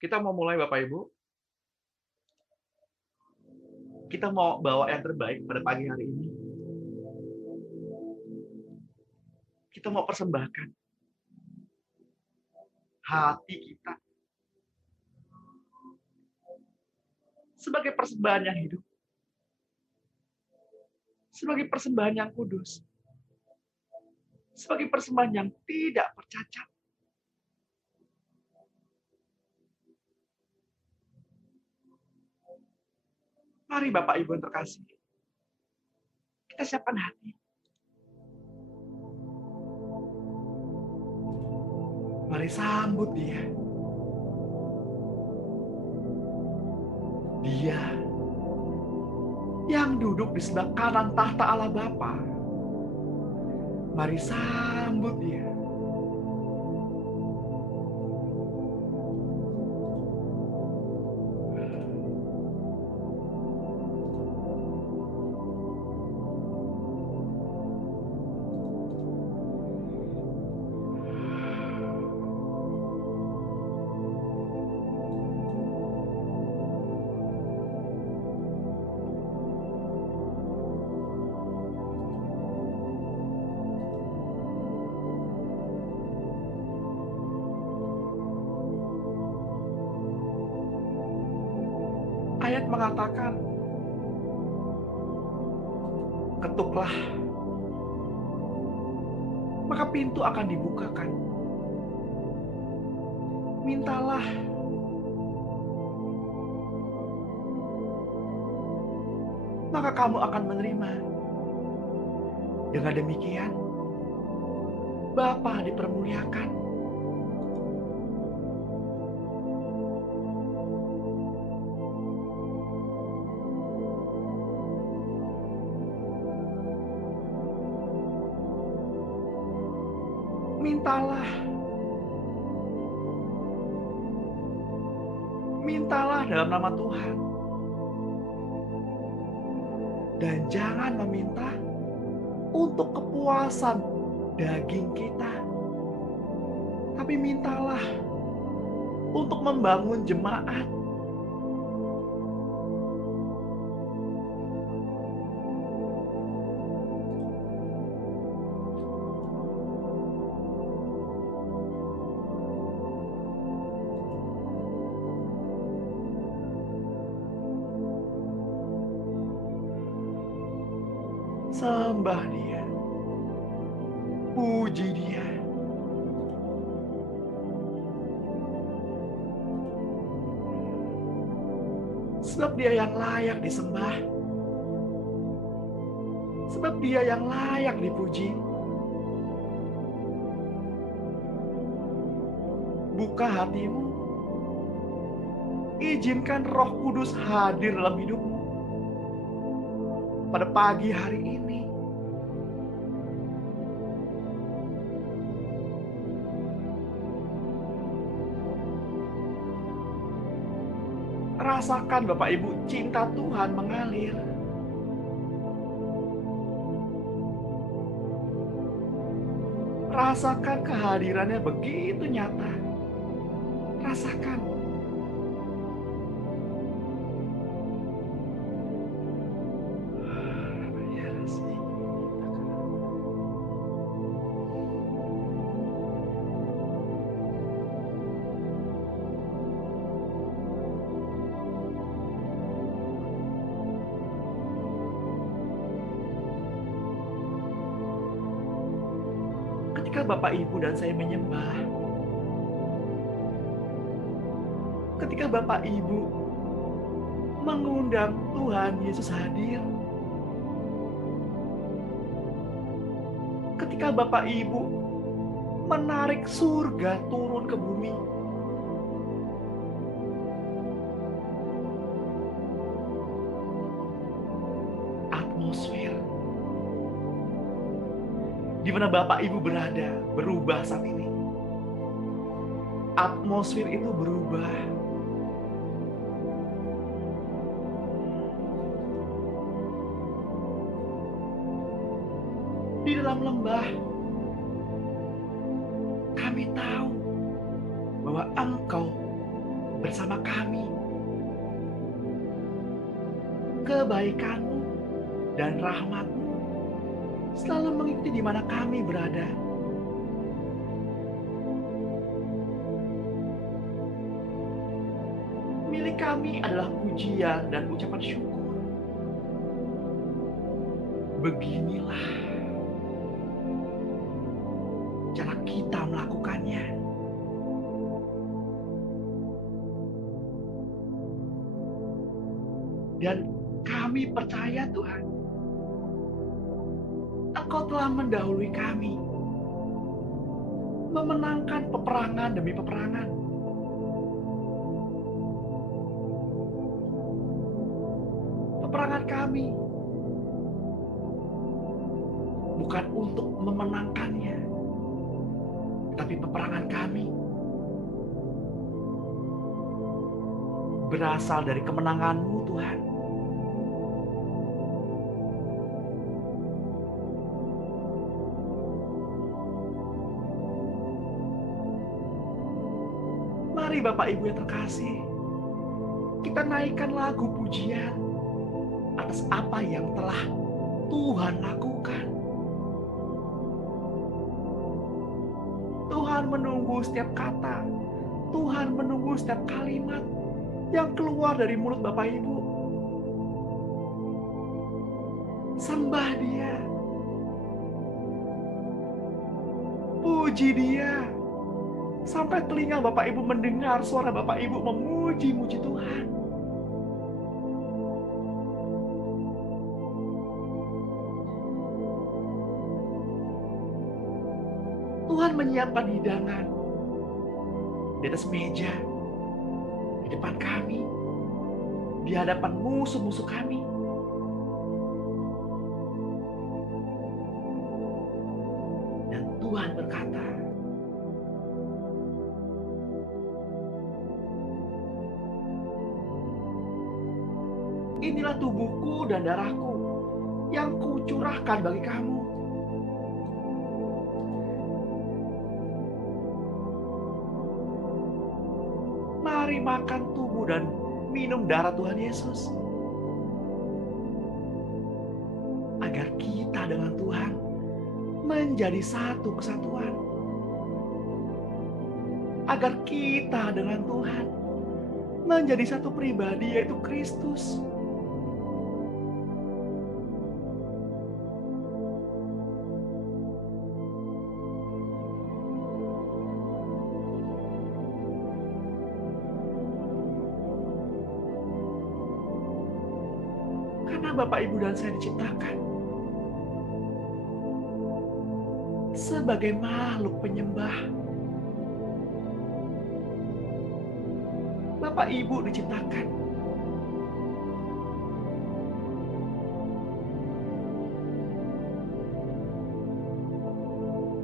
Kita mau mulai Bapak Ibu, kita mau bawa yang terbaik pada pagi hari ini. Kita mau persembahkan hati kita sebagai persembahan yang hidup, sebagai persembahan yang kudus, sebagai persembahan yang tidak bercacat. Mari Bapak Ibu yang terkasih, kita siapkan hati. Mari sambut Dia. Dia yang duduk di sebelah kanan tahta Allah Bapa. Mari sambut Dia. Ayat mengatakan, ketuklah, maka pintu akan dibukakan. Mintalah, maka kamu akan menerima. Dengan demikian, Bapa dipermuliakan. Mintalah, mintalah dalam nama Tuhan. Dan jangan meminta untuk kepuasan daging kita. Tapi mintalah untuk membangun jemaat. Sembah Dia, puji Dia. Sebab Dia yang layak disembah. Sebab Dia yang layak dipuji. Buka hatimu. Izinkan Roh Kudus hadir dalam hidupmu. Pada pagi hari ini. Rasakan Bapak Ibu, cinta Tuhan mengalir. Rasakan kehadirannya begitu nyata. Rasakan. Ketika Bapak Ibu dan saya menyembah, ketika Bapak Ibu mengundang Tuhan Yesus hadir, ketika Bapak Ibu menarik surga turun ke bumi, atmosfer di mana Bapak Ibu berada berubah saat ini. Atmosfer itu berubah. Di dalam lembah, kami tahu bahwa Engkau bersama kebaikan-Mu, dan rahmat-Mu selalu mengikuti di mana kami berada. Milik kami adalah pujian dan ucapan syukur. Beginilah cara kita melakukannya. Dan kami percaya Tuhan, Engkau telah mendahului kami, memenangkan peperangan demi peperangan. Peperangan kami bukan untuk memenangkannya, tapi peperangan kami berasal dari kemenangan-Mu, Tuhan. Mari Bapak Ibu yang terkasih, kita naikkan lagu pujian atas apa yang telah Tuhan lakukan. Tuhan menunggu setiap kata, Tuhan menunggu setiap kalimat yang keluar dari mulut Bapak Ibu. Sembah Dia, puji Dia, sampai telinga Bapak Ibu mendengar suara Bapak Ibu memuji-muji Tuhan. Tuhan menyiapkan hidangan di atas meja, di depan kami, di hadapan musuh-musuh kami. Dan Tuhan berkata, inilah tubuhku dan darahku yang kucurahkan bagi kamu. Mari makan tubuh dan minum darah Tuhan Yesus, agar kita dengan Tuhan menjadi satu kesatuan. Agar kita dengan Tuhan menjadi satu pribadi, yaitu Kristus. Karena Bapak, Ibu, dan saya diciptakan sebagai makhluk penyembah. Bapak, Ibu diciptakan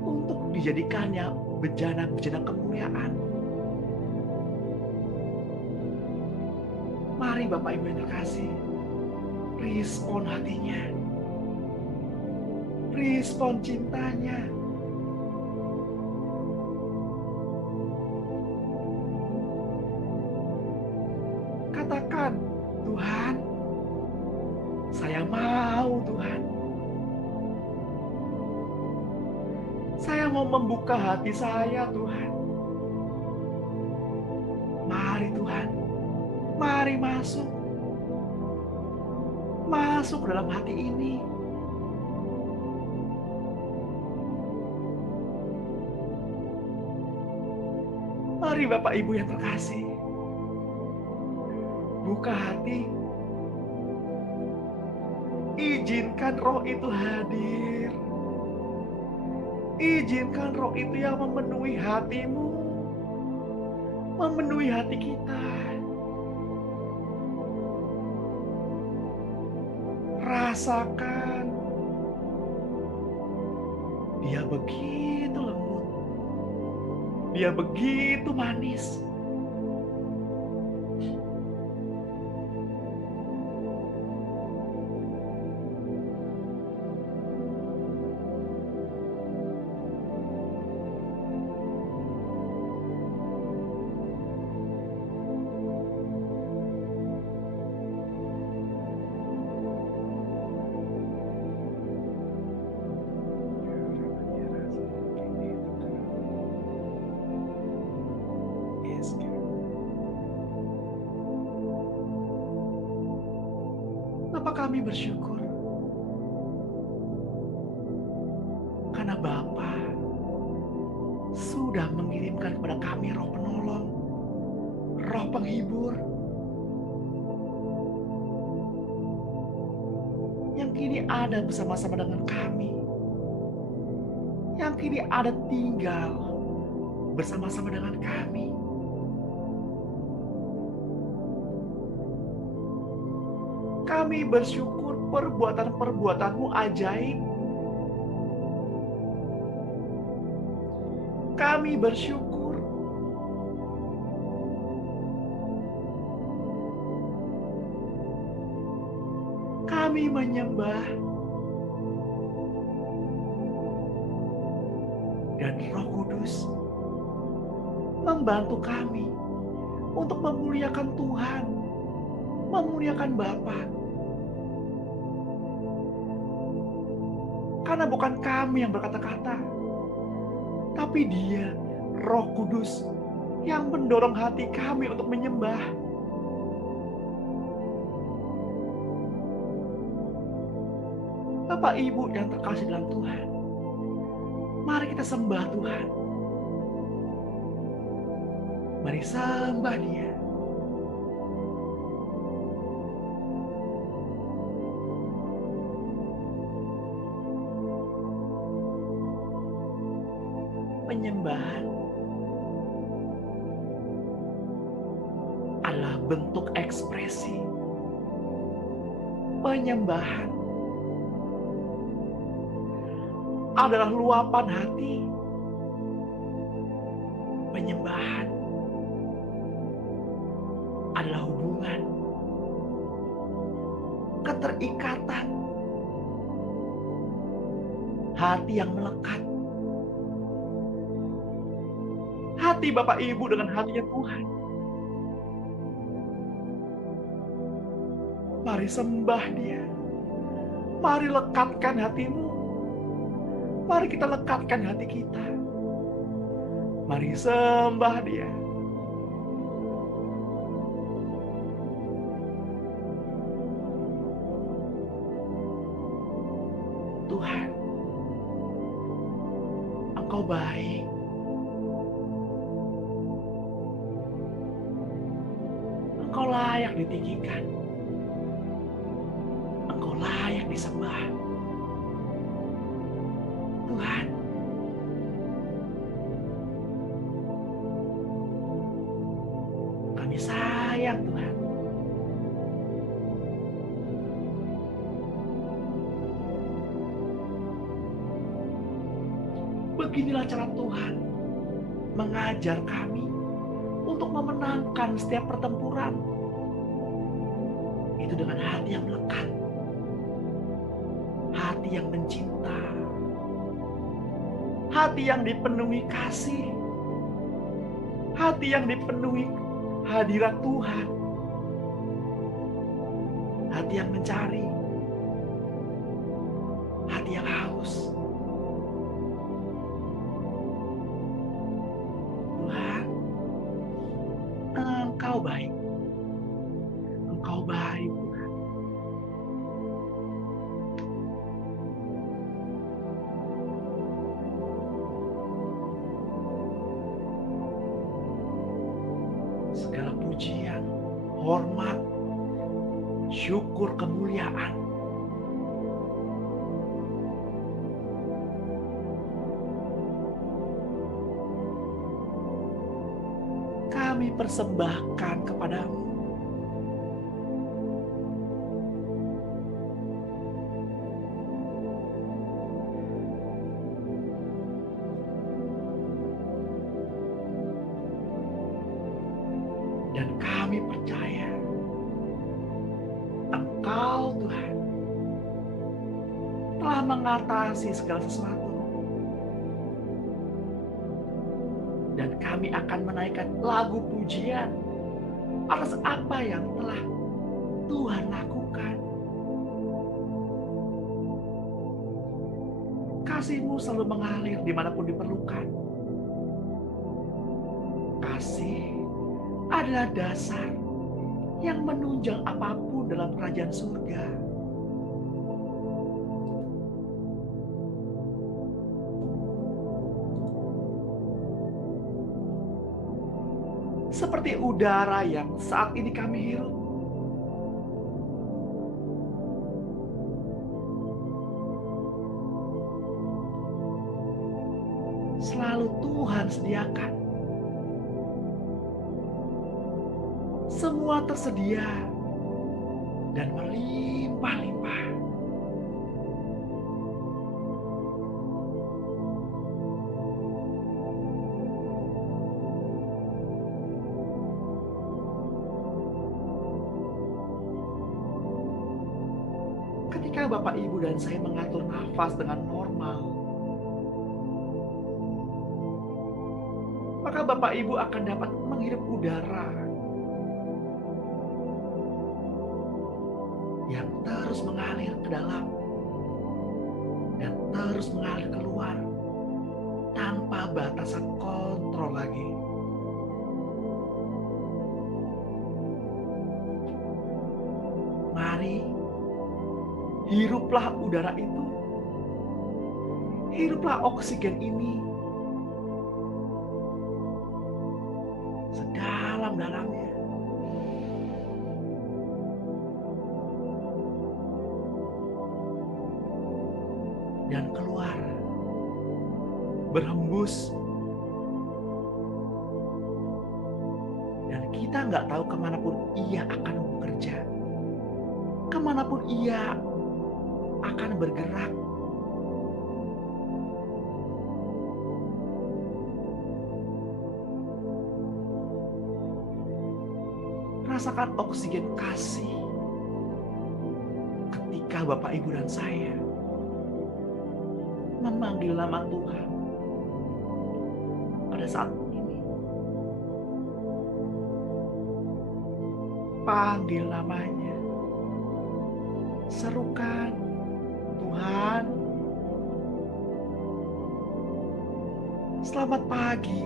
untuk dijadikannya bejana-bejana kemuliaan. Mari Bapak, Ibu yang terkasih, respon hatinya, respon cintanya. Katakan, Tuhan, saya mau, Tuhan. Saya mau membuka hati saya, Tuhan. Mari Tuhan, mari masuk. Masuk dalam hati ini. Mari Bapak Ibu yang terkasih, buka hati. Izinkan roh itu hadir. Izinkan roh itu yang memenuhi hatimu, memenuhi hati kita. Rasakan, dia begitu lembut, dia begitu manis. Bapa, kami bersyukur karena Bapa sudah mengirimkan kepada kami Roh Penolong, Roh Penghibur, yang kini ada bersama-sama dengan kami, yang kini ada tinggal bersama-sama dengan kami. Kami bersyukur perbuatan-perbuatan-Mu ajaib. Kami bersyukur kami menyembah dan Roh Kudus membantu kami untuk memuliakan Tuhan, memuliakan Bapa. Karena bukan kami yang berkata-kata, tapi Dia, Roh Kudus, yang mendorong hati kami untuk menyembah. Bapak Ibu yang terkasih dalam Tuhan, mari kita sembah Tuhan. Mari sembah Dia. Penyembahan adalah bentuk ekspresi. Penyembahan adalah luapan hati. Penyembahan adalah hubungan, keterikatan, hati yang melekat. Hati Bapak Ibu dengan hatinya Tuhan. Mari sembah Dia. Mari lekatkan hatimu. Mari kita lekatkan hati kita. Mari sembah Dia. Tuhan, Engkau baik. Engkau layak ditinggikan. Engkau layak disembah. Tuhan, kami sayang Tuhan. Beginilah cara Tuhan mengajar kami untuk memenangkan setiap pertempuran. Itu dengan hati yang melekat, hati yang mencinta, hati yang dipenuhi kasih, hati yang dipenuhi hadirat Tuhan, hati yang mencari, hati yang haus. Tuhan, Engkau baik. Engkau baik, Tuhan. Segala pujian, hormat, syukur, kemuliaan kami persembahkan kepadamu. Dan kami percaya Engkau, Tuhan, telah mengatasi segala sesuatu. Dan kami akan menaikkan lagu pujian atas apa yang telah Tuhan lakukan. Kasih-Mu selalu mengalir dimanapun diperlukan. Kasih adalah dasar yang menunjang apapun dalam kerajaan surga. Seperti udara yang saat ini kami hirup. Selalu Tuhan sediakan. Semua tersedia dan melimpah-limpah. Ketika Bapak, Ibu, dan saya mengatur nafas dengan normal, maka Bapak Ibu akan dapat menghirup udara yang terus mengalir ke dalam dan terus mengalir keluar tanpa batasan kontrol lagi. Mari, hiruplah udara itu. Hiruplah oksigen ini sedalam-dalamnya. Dan keluar, berhembus. Dan kita nggak tahu kemanapun ia akan bekerja, kemanapun ia akan bergerak. Rasakan oksigen kasih ketika Bapak, Ibu, dan saya memanggil nama Tuhan pada saat ini. Panggil namanya. Serukan, Tuhan, selamat pagi.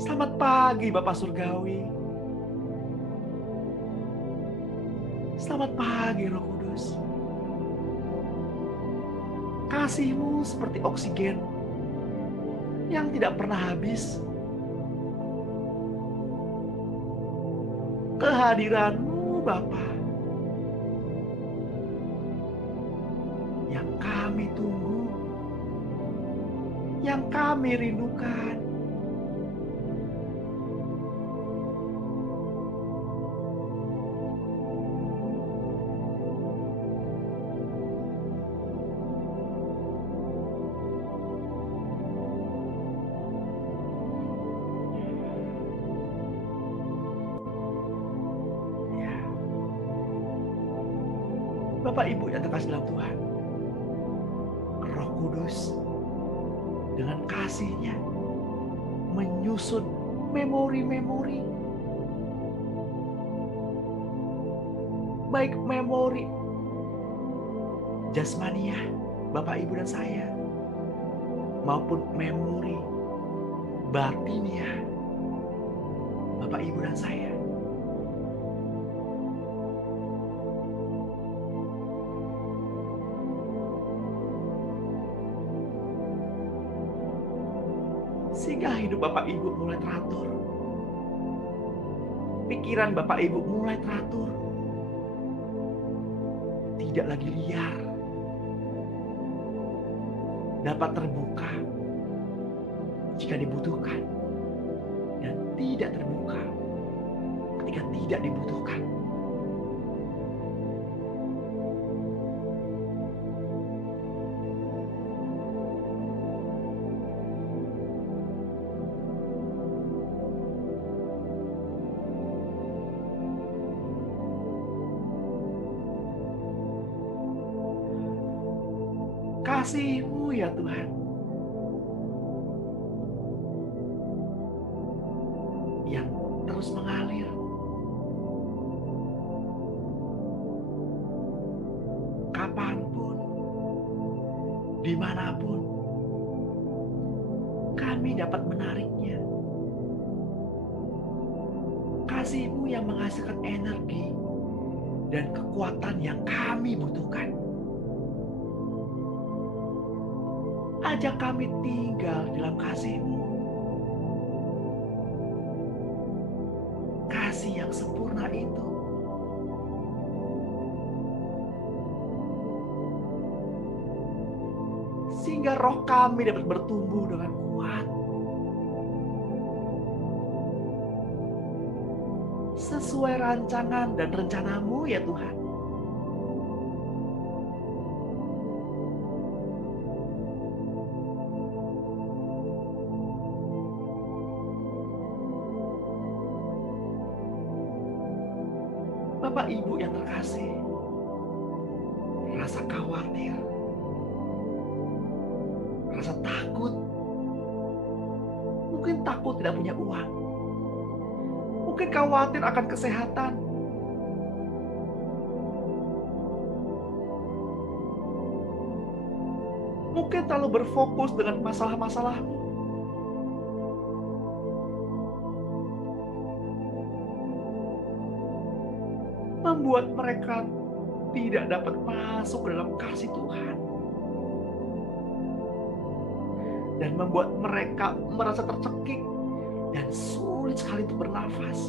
Selamat pagi Bapak Surgawi. Selamat pagi Roh Kudus. Kasih-Mu seperti oksigen yang tidak pernah habis. Kehadiran-Mu Bapa yang kami tunggu, yang kami rindukan. Bapak, Ibu yang terkasih dalam Tuhan, Roh Kudus dengan kasih-Nya menyusun memori-memori, baik memori jasmaniah Bapak, Ibu, dan saya, maupun memori batiniah Bapak, Ibu, dan saya. Sehingga hidup Bapak, Ibu mulai teratur. Pikiran Bapak, Ibu mulai teratur. Tidak lagi liar. Dapat terbuka jika dibutuhkan. Dan tidak terbuka ketika tidak dibutuhkan. Kasih-Mu ya Tuhan, yang terus mengalir. Kapanpun, dimanapun, kami dapat menariknya. kasih-Mu yang menghasilkan energi dan kekuatan yang kami butuhkan. Ajak kami tinggal dalam kasih-Mu. Kasih yang sempurna itu sehingga roh kami dapat bertumbuh dengan kuat sesuai rancangan dan rencana-Mu ya Tuhan. Bapak Ibu yang terkasih, rasa khawatir, rasa takut, mungkin takut tidak punya uang, mungkin khawatir akan kesehatan, mungkin terlalu berfokus dengan masalah-masalahmu, membuat mereka tidak dapat masuk ke dalam kasih Tuhan dan membuat mereka merasa tercekik dan sulit sekali untuk bernafas.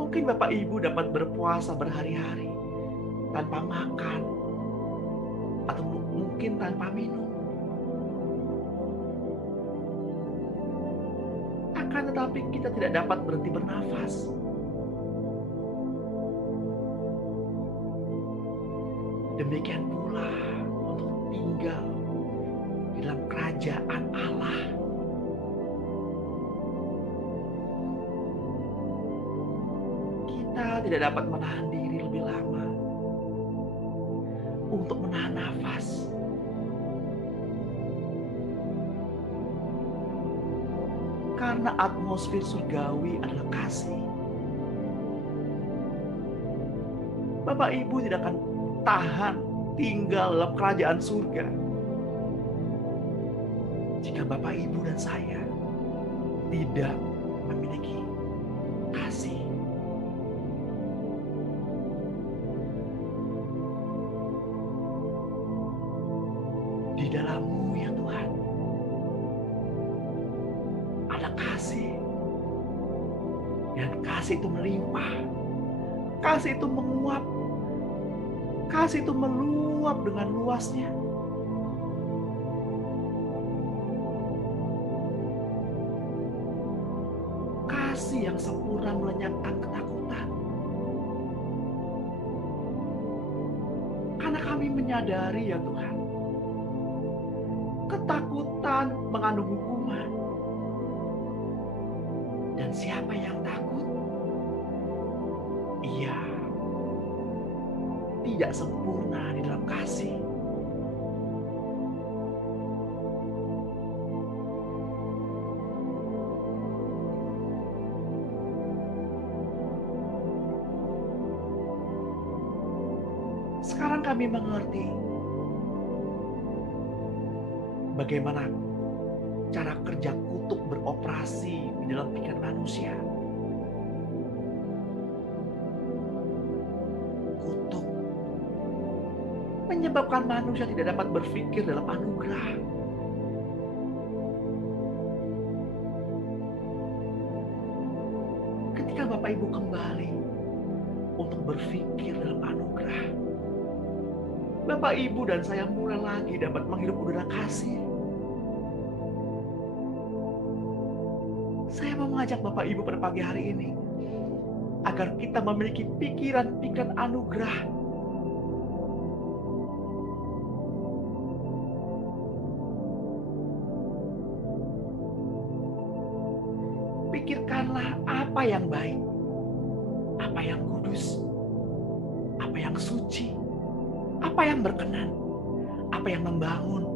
Mungkin Bapak Ibu dapat berpuasa berhari-hari tanpa makan atau mungkin tanpa minum. Akan tetapi kita tidak dapat berhenti bernafas. Demikian pula untuk tinggal di dalam kerajaan Allah. Kita tidak dapat menahan diri lebih lama untuk menahan nafas. Karena atmosfer surgawi adalah kasih. Bapak Ibu tidak akan tahan tinggal dalam kerajaan surga jika Bapak Ibu dan saya tidak memiliki kasih. Di dalam-Mu ya Tuhan ada kasih, dan kasih itu melimpah, kasih itu menguap, kasih itu meluap dengan luasnya. Kasih yang sempurna melenyapkan ketakutan. Karena kami menyadari ya Tuhan, ketakutan mengandung hukuman. Dan siapa yang takut, ia tidak sempurna di dalam kasih. Sekarang kami mengerti bagaimana cara kerja kutuk beroperasi di dalam pikiran manusia. Kutuk menyebabkan manusia tidak dapat berpikir dalam anugerah. Ketika Bapak Ibu kembali untuk berpikir dalam anugerah, Bapak Ibu dan saya mulai lagi dapat menghirup udara kasih. Saya mau mengajak Bapak Ibu pada pagi hari ini agar kita memiliki pikiran-pikiran anugerah. Pikirkanlah apa yang baik, apa yang kudus, apa yang suci, apa yang berkenan, apa yang membangun.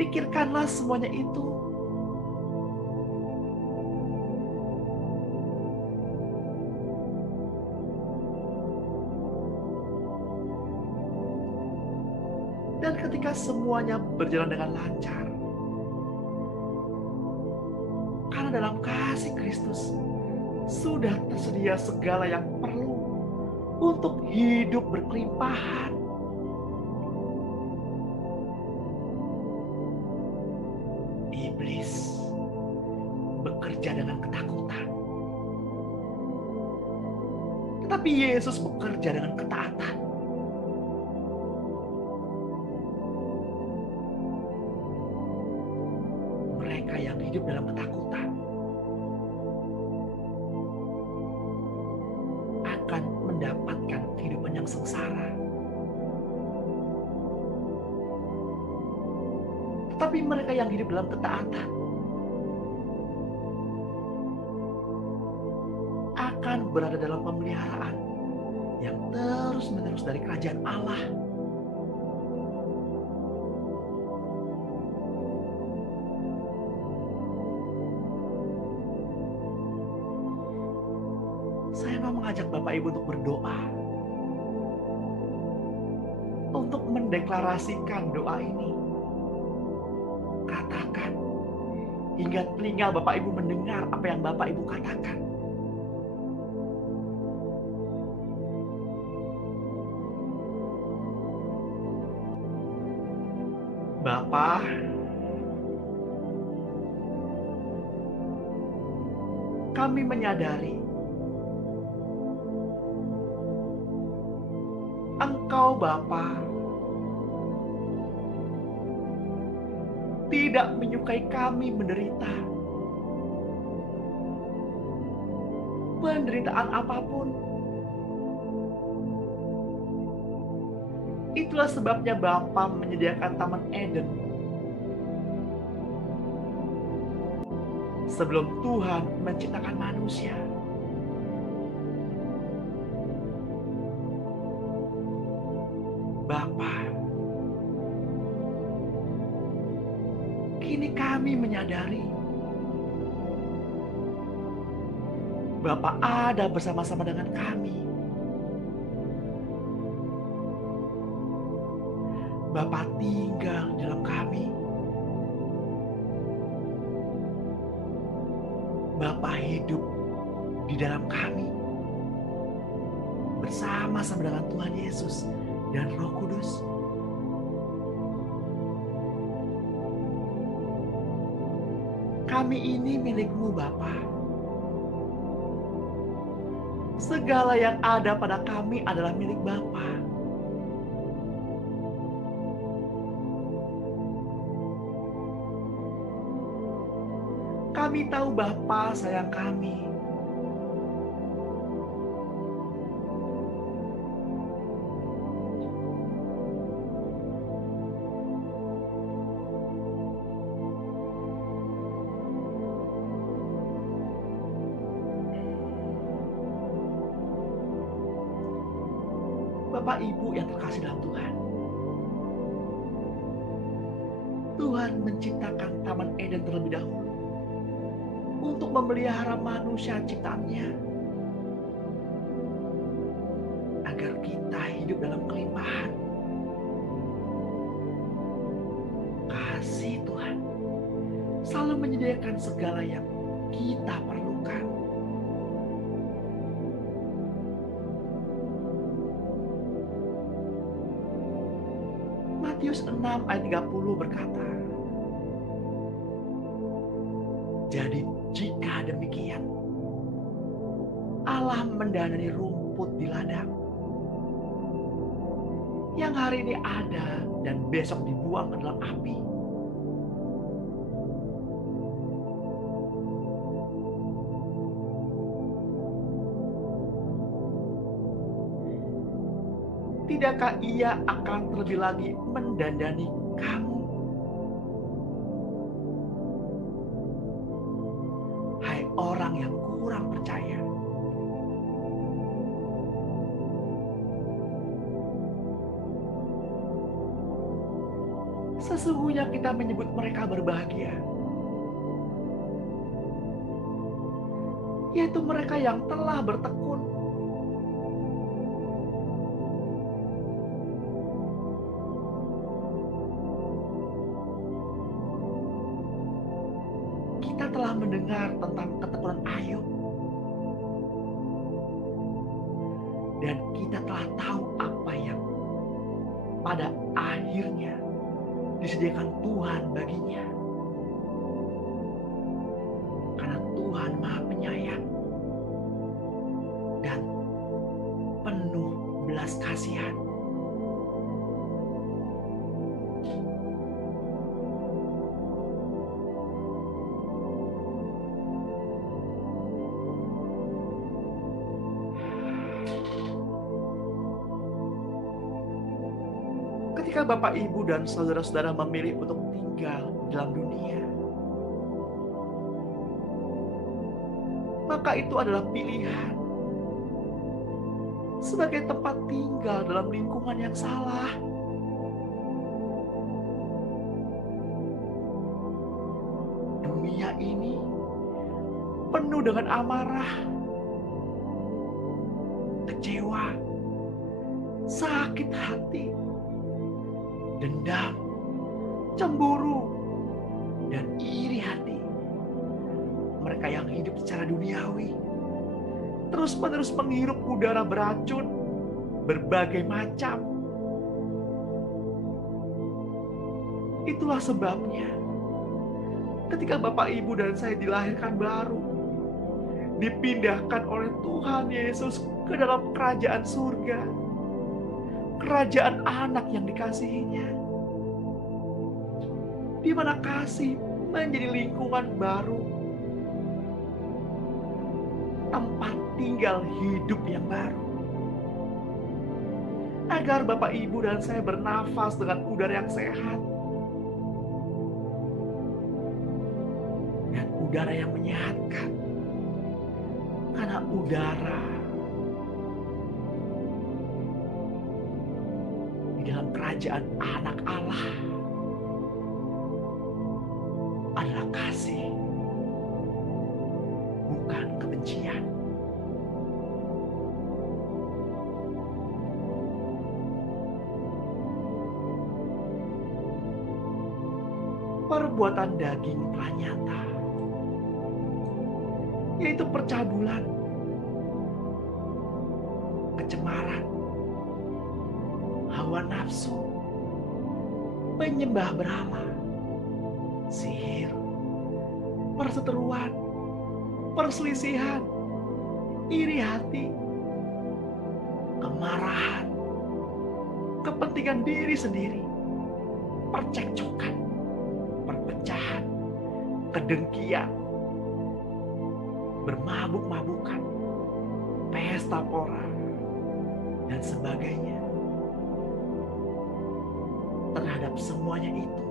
Pikirkanlah semuanya itu. Dan ketika semuanya berjalan dengan lancar, karena dalam kasih Kristus sudah tersedia segala yang perlu untuk hidup berkelimpahan. Iblis bekerja dengan ketakutan, tetapi Yesus bekerja dengan ketaatan. Mereka yang hidup dalam ketakutan akan mendapatkan kehidupan yang sengsara. Tetapi mereka yang hidup dalam ketaatan akan berada dalam pemeliharaan yang terus-menerus dari kerajaan Allah. Saya mau mengajak Bapak Ibu untuk berdoa, untuk mendeklarasikan doa ini. Katakan hingga telinga Bapak Ibu mendengar apa yang Bapak Ibu katakan. Bapa, kami menyadari Engkau Bapa tidak menyukai kami menderita. Penderitaan apapun. Itulah sebabnya Bapa menyediakan Taman Eden. Sebelum Tuhan menciptakan manusia. Bapa, kini kami menyadari Bapa ada bersama-sama dengan kami. Bapa tinggal di dalam kami. Bapa hidup di dalam kami bersama-sama dengan Tuhan Yesus dan Roh Kudus. Kami ini milik-Mu Bapa. Segala yang ada pada kami adalah milik Bapa. Kami tahu Bapa sayang kami. Bapak Ibu yang terkasih dalam Tuhan. Tuhan menciptakan Taman Eden terlebih dahulu untuk memelihara manusia ciptaannya agar kita hidup dalam kelimpahan. Kasih Tuhan selalu menyediakan segala yang kita perlukan. Matius 6 ayat 30 berkata, jadi jika demikian, Allah mendanani rumput di ladang yang hari ini ada dan besok dibuang ke dalam api. Tidakkah Ia akan terlebih lagi mendandani kamu? Hai orang yang kurang percaya. Sesungguhnya kita menyebut mereka berbahagia, yaitu mereka yang telah bertekun. mendengar tentang ketekunan Ayub. Dan kita telah tahu apa yang pada akhirnya disediakan Tuhan baginya. Karena Tuhan Maha Penyayang dan penuh belas kasihan. Ketika Bapak, Ibu, dan saudara-saudara memilih untuk tinggal dalam dunia, maka itu adalah pilihan sebagai tempat tinggal dalam lingkungan yang salah. Dunia ini penuh dengan amarah, kecewa, sakit hati, dendam, cemburu, dan iri hati. Mereka yang hidup secara duniawi terus-menerus menghirup udara beracun berbagai macam. Itulah sebabnya ketika Bapak, Ibu, dan saya dilahirkan baru, dipindahkan oleh Tuhan Yesus ke dalam kerajaan surga, kerajaan anak yang dikasihinya, di mana kasih menjadi lingkungan baru, tempat tinggal hidup yang baru. Agar Bapak, Ibu, dan saya bernafas dengan udara yang sehat dan udara yang menyehatkan. Karena udara di dalam kerajaan anak Allah adalah kasih, bukan kebencian. Perbuatan daging telah nyata, yaitu percabulan, kecemaran, hawa nafsu, menyembah berhala, sihir, perseteruan, perselisihan, iri hati, kemarahan, kepentingan diri sendiri, percekcokan, perpecahan, kedengkian, bermabuk-mabukan, pesta pora, dan sebagainya. Terhadap semuanya itu,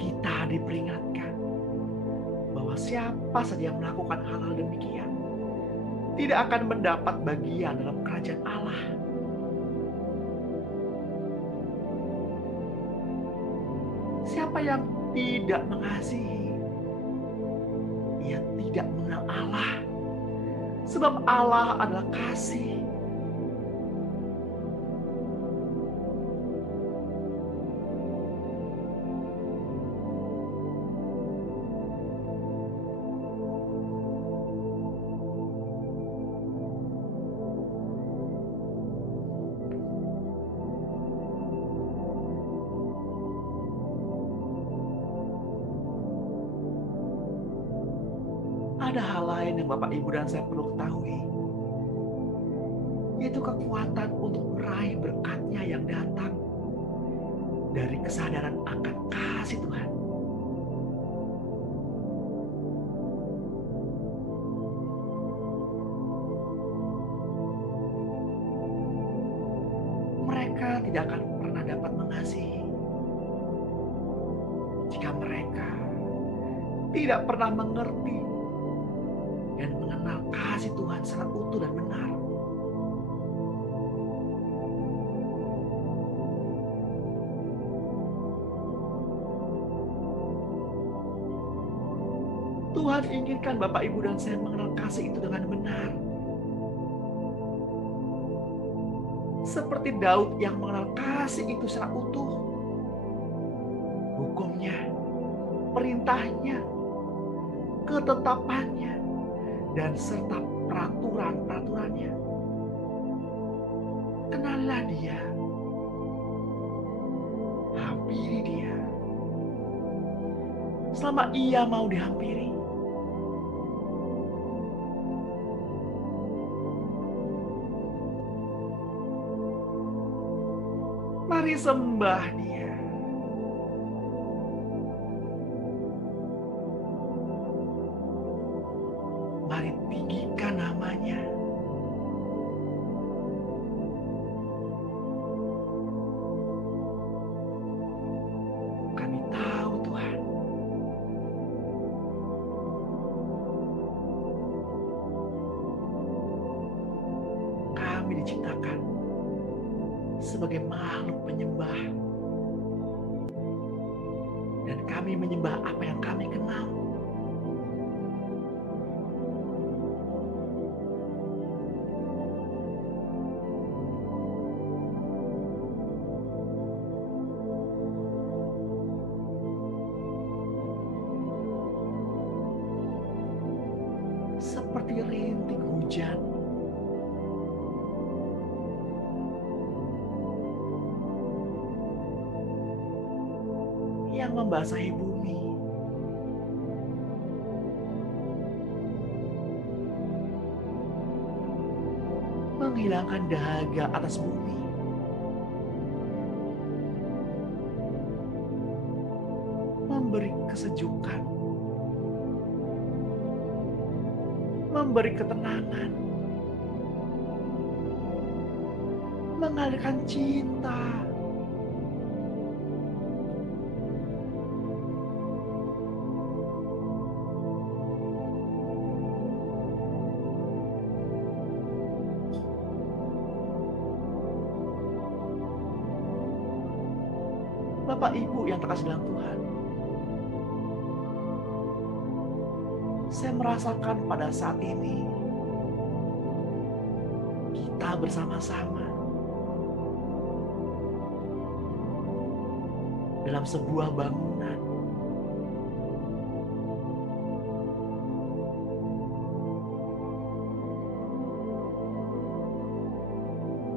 kita diperingatkan bahwa siapa saja yang melakukan hal-hal demikian tidak akan mendapat bagian dalam kerajaan Allah. Siapa yang tidak mengasihi, ia tidak mengenal Allah, sebab Allah adalah kasih. Ada hal lain yang Bapak, Ibu, dan saya perlu ketahui, yaitu kekuatan untuk meraih berkatnya yang datang dari kesadaran akan kasih Tuhan. Mereka tidak akan pernah dapat mengasihi jika mereka tidak pernah mengerti dan mengenal kasih Tuhan secara utuh dan benar. Tuhan inginkan Bapak, Ibu, dan saya mengenal kasih itu dengan benar. Seperti Daud yang mengenal kasih itu secara utuh. Hukumnya, perintahnya, ketetapannya, dan serta peraturan-peraturannya. Kenalilah Dia, hampiri Dia. Selama Ia mau dihampiri, mari sembah Dia. Mari tinggikan nama-Nya. Kami tahu Tuhan, kami diciptakan sebagai makhluk penyembah. Dan kami menyembah apa yang kami kenal. Seperti rintik hujan yang membasahi bumi, menghilangkan dahaga atas bumi, memberi kesejukan, memberi ketenangan, mengalirkan cinta. Bapak Ibu yang terkasih dalam Tuhan, saya merasakan pada saat ini kita bersama-sama dalam sebuah bangunan,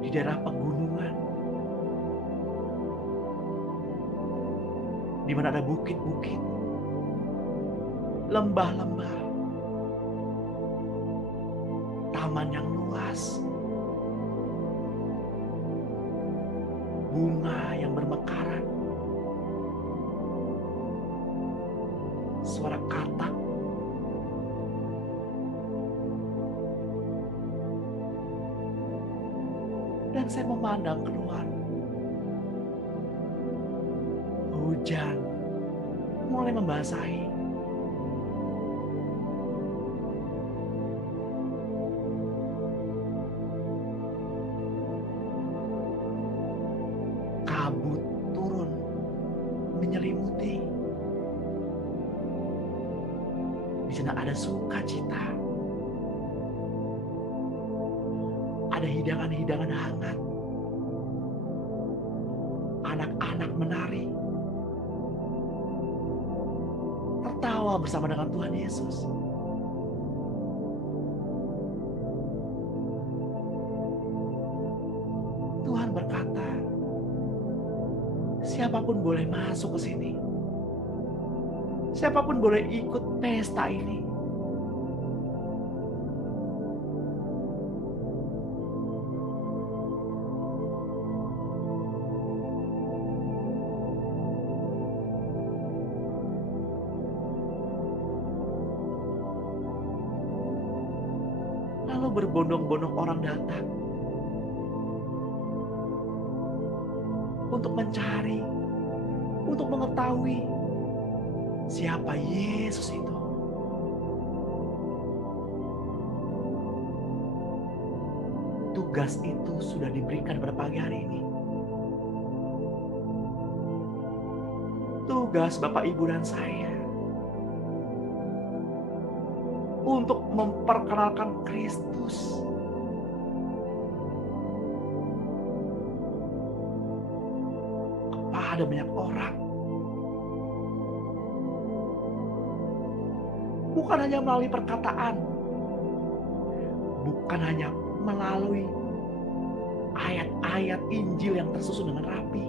di daerah pegunungan, di mana ada bukit-bukit, lembah-lembah, taman yang luas, bunga yang bermekaran, suara katak, dan saya memandang keluar. Hujan mulai membasahi. Kabut turun menyelimuti. Di sana ada sukacita. Ada hidangan-hidangan hangat. Anak-anak menari. Tertawa bersama dengan Tuhan Yesus. Tuhan berkata, siapapun boleh masuk ke sini. Siapapun boleh ikut pesta ini. Lalu berbondong-bondong orang datang untuk mencari, untuk mengetahui siapa Yesus itu. Tugas itu sudah diberikan pada pagi hari ini. Tugas Bapak, Ibu, dan saya untuk memperkenalkan Kristus kepada banyak orang. Bukan hanya melalui perkataan, bukan hanya melalui ayat-ayat Injil yang tersusun dengan rapi,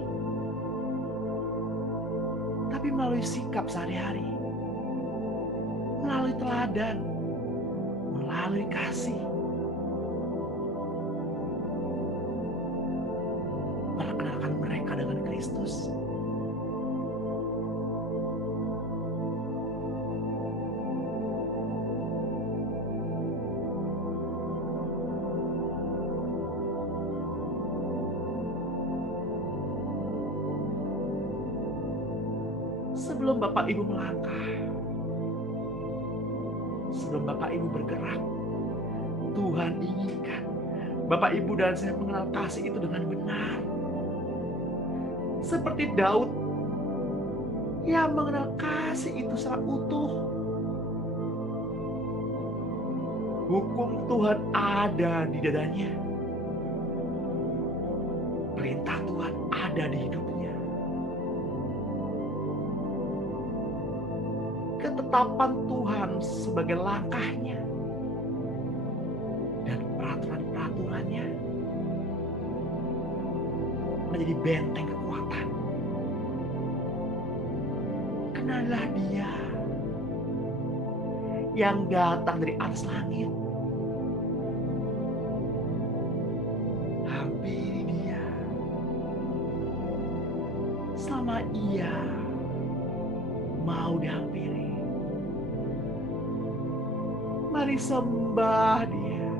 tapi melalui sikap sehari-hari, melalui teladan, melalui kasih. Perkenalkan mereka dengan Kristus. Sebelum Bapak Ibu melangkah, sebelum Bapak Ibu bergerak, Tuhan inginkan Bapak Ibu dan saya mengenal kasih itu dengan benar. Seperti Daud yang mengenal kasih itu secara utuh. Hukum Tuhan ada di dadanya. Perintah Tuhan ada di hidupnya. Ketetapan Tuhan sebagai langkahnya dan peraturan-peraturannya menjadi benteng kekuatan. Kenalilah Dia yang datang dari atas langit. Hampiri Dia selama Ia mau dihampiri. Mari sembah Dia.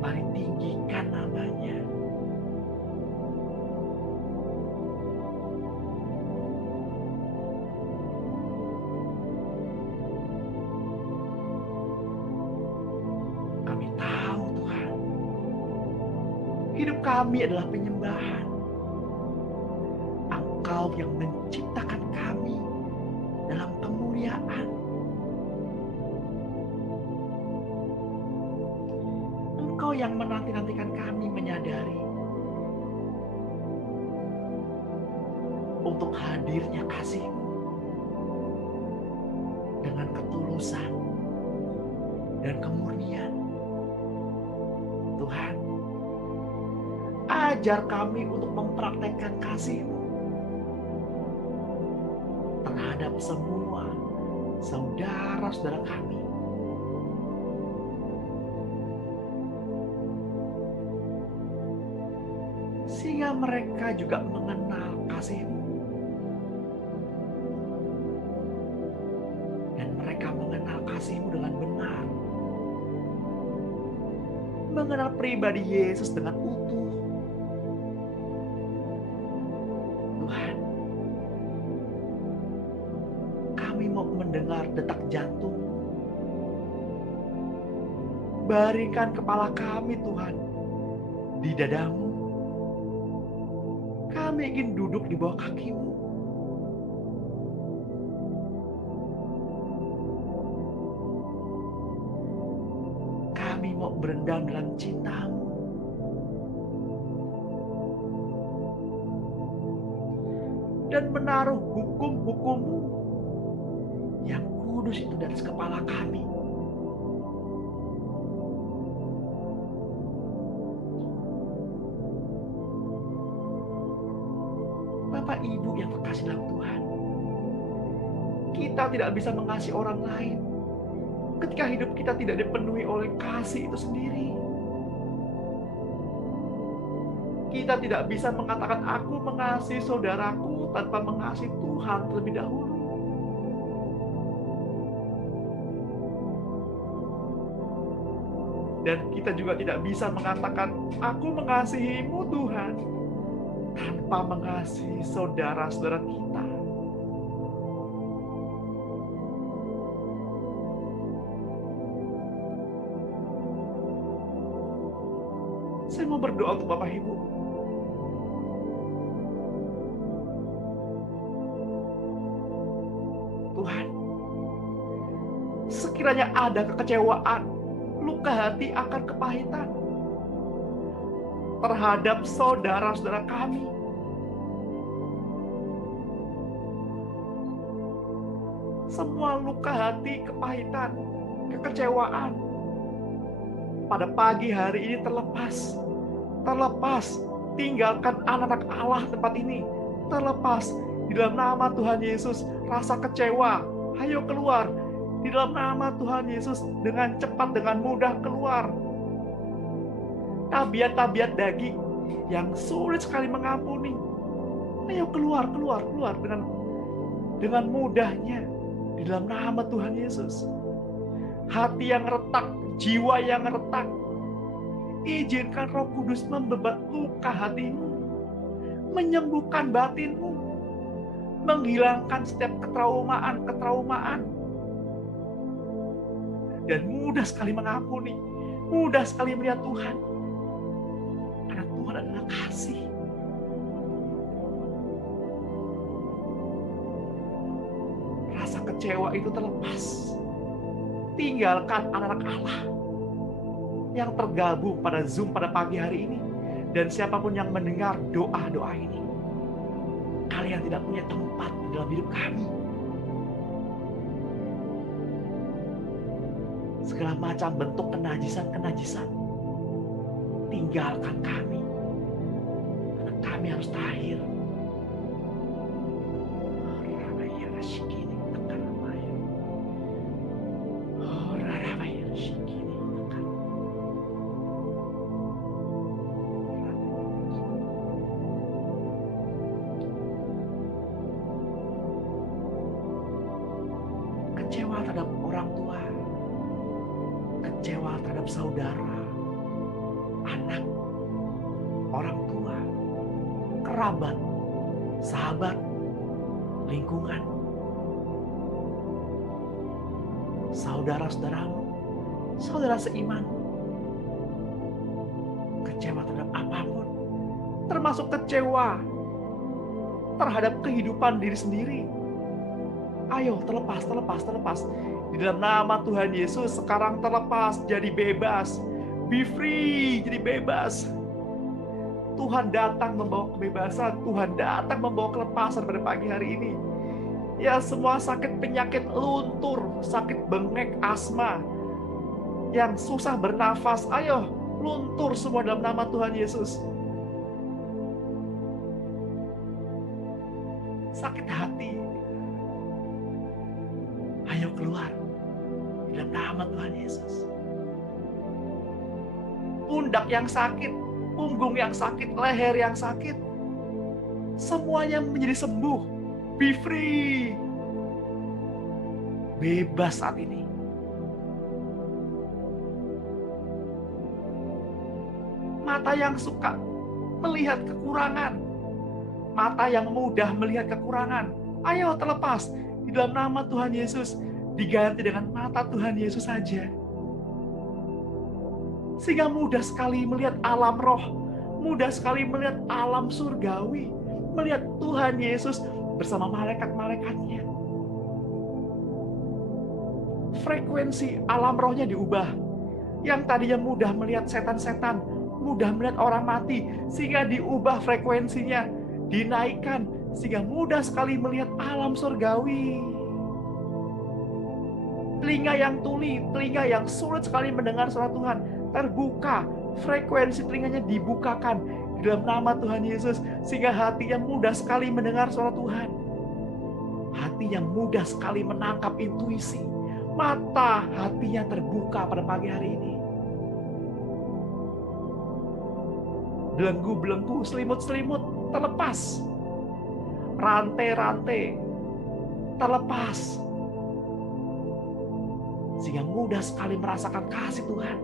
Mari tinggikan namanya. Kami tahu Tuhan, hidup kami adalah penyembahan. Engkau yang menciptakan kami dalam kemuliaan. Engkau yang menanti-nantikan kami menyadari untuk hadirnya kasih-Mu dengan ketulusan dan kemurnian. Tuhan, ajar kami untuk mempraktekkan kasih-Mu terhadap semua saudara-saudara kami. Sehingga mereka juga mengenal kasih-Mu. Dan mereka mengenal kasih-Mu dengan benar. Mengenal pribadi Yesus dengan utuh. Tuhan, kami mau mendengar detak jantung. Baringkan kepala kami Tuhan di dadamu. Kami ingin duduk di bawah kaki-Mu. Kami mau berendam dalam cinta-Mu. Dan menaruh hukum-hukum-Mu yang kudus itu di atas kepala kami. Bapak Ibu yang terkasih dalam Tuhan, kita tidak bisa mengasihi orang lain ketika hidup kita tidak dipenuhi oleh kasih itu sendiri. Kita tidak bisa mengatakan aku mengasihi saudaraku tanpa mengasihi Tuhan terlebih dahulu. Dan kita juga tidak bisa mengatakan aku mengasihi-Mu Tuhan tanpa mengasihi saudara-saudara kita. Saya mau berdoa untuk Bapak Ibu. Tuhan, sekiranya ada kekecewaan, luka hati akan kepahitan terhadap saudara-saudara kami, semua luka hati, kepahitan, kekecewaan pada pagi hari ini terlepas. Terlepas. Tinggalkan anak-anak Allah tempat ini. Terlepas. Di dalam nama Tuhan Yesus, rasa kecewa, ayo keluar. Di dalam nama Tuhan Yesus, dengan cepat, dengan mudah keluar. Tabiat-tabiat daging yang sulit sekali mengampuni, ayo keluar dengan mudahnya di dalam nama Tuhan Yesus. Hati yang retak, jiwa yang retak, izinkan Roh Kudus membebat luka hatimu, menyembuhkan batinmu, menghilangkan setiap ketraumaan, dan mudah sekali mengampuni, mudah sekali melihat Tuhan, karena Tuhan adalah kasih. Rasa kecewa itu terlepas. Tinggalkan anak-anak Allah yang tergabung pada Zoom pada pagi hari ini, dan siapapun yang mendengar doa-doa ini, kalian tidak punya tempat di dalam hidup kami. Segala macam bentuk kenajisan, tinggalkan kami, karena kami harus tahir. Kecewa terhadap orang tua, kecewa terhadap saudara, anak, orang tua, kerabat, sahabat, lingkungan, saudara-saudaramu, saudara seimanmu. Kecewa terhadap apapun, termasuk kecewa terhadap kehidupan diri sendiri. Ayo terlepas. Di dalam nama Tuhan Yesus, sekarang terlepas, jadi bebas. Be free, jadi bebas. Tuhan datang membawa kebebasan, Tuhan datang membawa kelepasan pada pagi hari ini. Ya, semua sakit penyakit luntur, sakit bengek, asma, yang susah bernafas, ayo luntur semua dalam nama Tuhan Yesus. Sakit hati, ayo keluar di dalam nama Tuhan Yesus. Pundak yang sakit, punggung yang sakit, leher yang sakit, semuanya menjadi sembuh. Be free. Bebas saat ini. Mata yang suka melihat kekurangan, mata yang mudah melihat kekurangan, ayo terlepas. Di dalam nama Tuhan Yesus, diganti dengan mata Tuhan Yesus saja. Sehingga mudah sekali melihat alam roh, mudah sekali melihat alam surgawi, melihat Tuhan Yesus bersama malaikat-malaikatnya. Frekuensi alam rohnya diubah. Yang tadinya mudah melihat setan-setan, mudah melihat orang mati, sehingga diubah frekuensinya, dinaikkan, sehingga mudah sekali melihat alam surgawi. Telinga yang tuli, telinga yang sulit sekali mendengar suara Tuhan, terbuka, frekuensi telinganya dibukakan di dalam nama Tuhan Yesus, sehingga hatinya mudah sekali mendengar suara Tuhan. Hatinya mudah sekali menangkap intuisi. Mata hatinya terbuka pada pagi hari ini. Belenggu-belenggu, selimut-selimut terlepas. Rantai-rantai terlepas. Sehingga mudah sekali merasakan kasih Tuhan.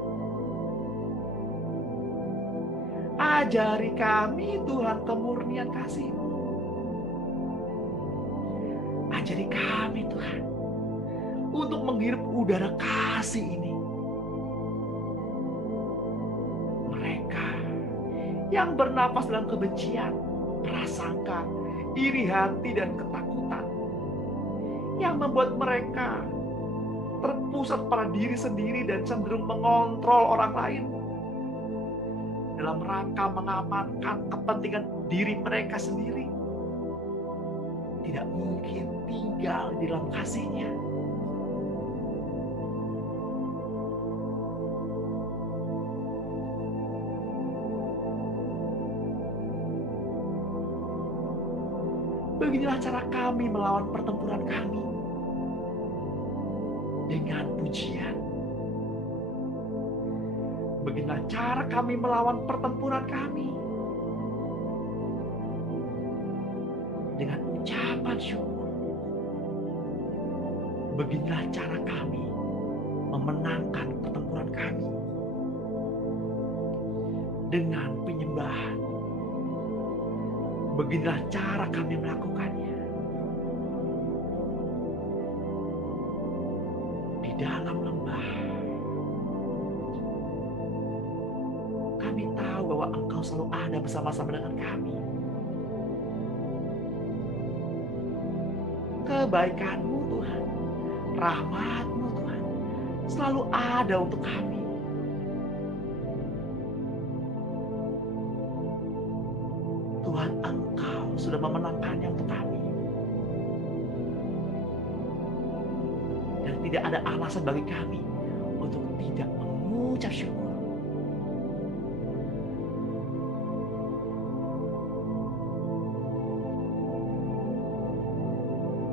Ajari kami Tuhan kemurnian kasih-Mu. Ajari kami Tuhan untuk menghirup udara kasih ini. Mereka yang bernapas dalam kebencian, prasangka, iri hati dan ketakutan, yang membuat mereka terpusat pada diri sendiri dan cenderung mengontrol orang lain dalam rangka mengamankan kepentingan diri mereka sendiri, tidak mungkin tinggal di dalam kasih-Nya. Beginilah cara kami melawan pertempuran kami. Dengan pujian. Beginilah cara kami melawan pertempuran kami. Dengan ucapan syukur. Beginilah cara kami memenangkan pertempuran kami. Dengan penyembahan. Beginilah cara kami melakukannya. Di dalam lembah. Kami tahu bahwa Engkau selalu ada bersama-sama dengan kami. Kebaikan-Mu Tuhan, rahmat-Mu Tuhan, selalu ada untuk kami. Tuhan, Engkau sudah memenangkannya untuk kami. Dan tidak ada alasan bagi kami untuk tidak mengucap syukur.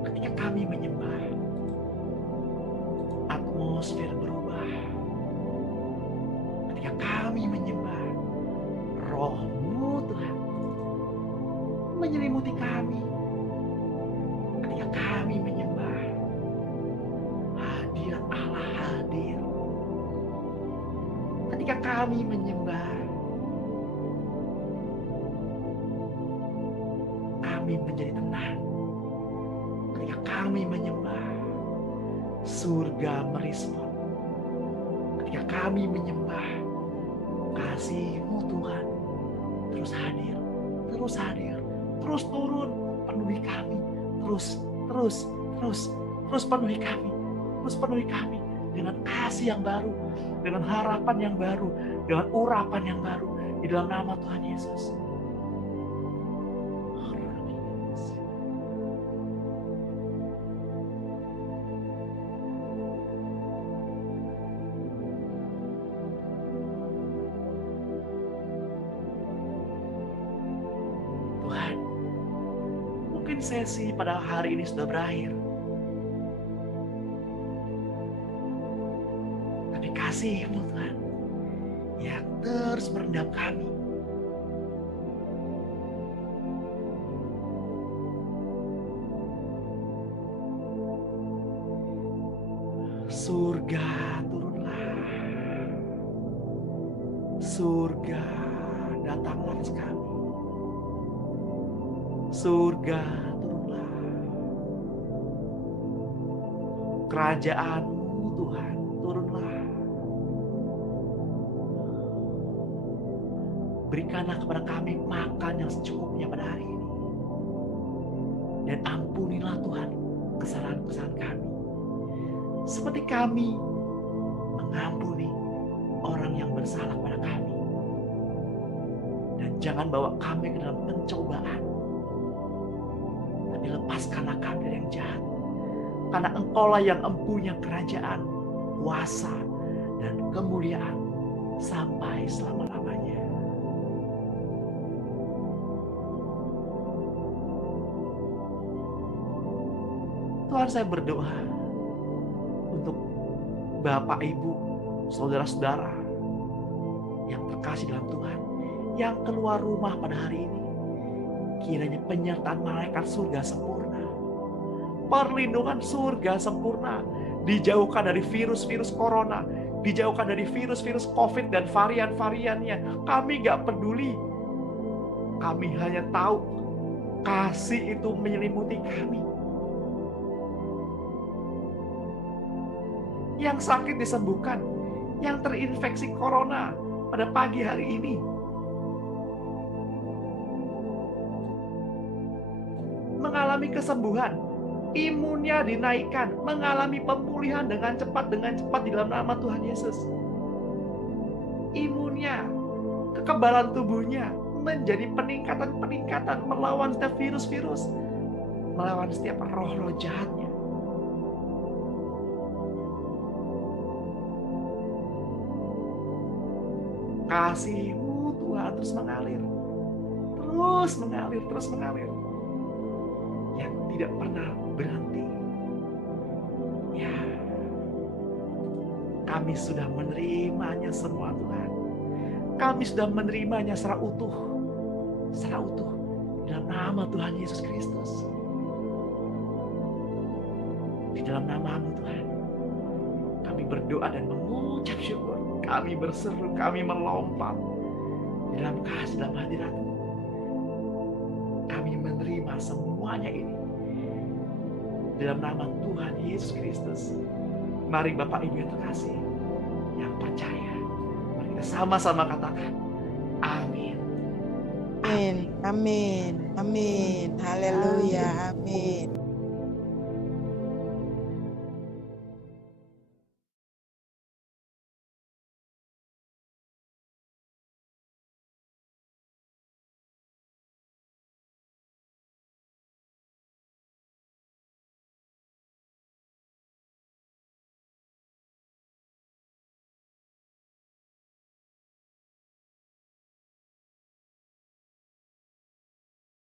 Ketika kami menyembah, atmosfer berubah. Ketika kami menyembah, Roh-Mu Tuhan menyelimuti kami. Ketika kami menyembah, hadirat Allah hadir. Ketika kami menyembah, kami menjadi tenang. Ketika kami menyembah, surga merespon. Ketika kami menyembah, kasih-Mu Tuhan terus hadir, terus hadir, terus turun, penuhi kami, terus penuhi kami, terus penuhi kami dengan kasih yang baru, dengan harapan yang baru, dengan urapan yang baru di dalam nama Tuhan Yesus. Tuhan, mungkin sesi pada hari ini sudah berakhir. Tapi kasih-Mu Tuhan yang terus merendam kami. Surga turunlah. Surga datanglah atas kami. Surga turunlah. Kerajaan-Mu Tuhan turunlah. Berikanlah kepada kami makan yang secukupnya pada hari ini. Dan ampunilah Tuhan kesalahan-kesalahan kami. Seperti kami mengampuni orang yang bersalah pada kami. Dan jangan bawa kami ke dalam pencobaan. Tapi lepaskanlah kami dari yang jahat. Karena Engkaulah yang empunya kerajaan, kuasa, dan kemuliaan sampai selama-lamanya. Tuhan, saya berdoa untuk Bapak, Ibu, saudara-saudara yang terkasih dalam Tuhan, yang keluar rumah pada hari ini. Kiranya penyertaan malaikat surga sempurna, perlindungan surga sempurna, dijauhkan dari virus-virus corona, dijauhkan dari virus-virus COVID dan varian-variannya. Kami gak peduli. Kami hanya tahu kasih itu menyelimuti kami. Yang sakit disembuhkan, yang terinfeksi corona pada pagi hari ini mengalami kesembuhan, imunnya dinaikkan, mengalami pemulihan dengan cepat di dalam nama Tuhan Yesus. Imunnya, kekebalan tubuhnya menjadi peningkatan melawan setiap virus-virus, melawan setiap roh-roh jahatnya. Kasih-Mu Tuhan terus mengalir. yang tidak pernah berhenti. Ya, kami sudah menerimanya semua Tuhan. Kami sudah menerimanya secara utuh dalam nama Tuhan Yesus Kristus. Di dalam nama-Mu Tuhan, kami berdoa dan mengucap syukur. Kami berseru, kami melompat di dalam kasih, dalam hadirat-Mu. Kami menerima semuanya ini dalam nama Tuhan Yesus Kristus. Mari Bapak Ibu yang terkasih, yang percaya, mari kita sama-sama katakan amin. Amin. Amin. Amin. Haleluya. Amin.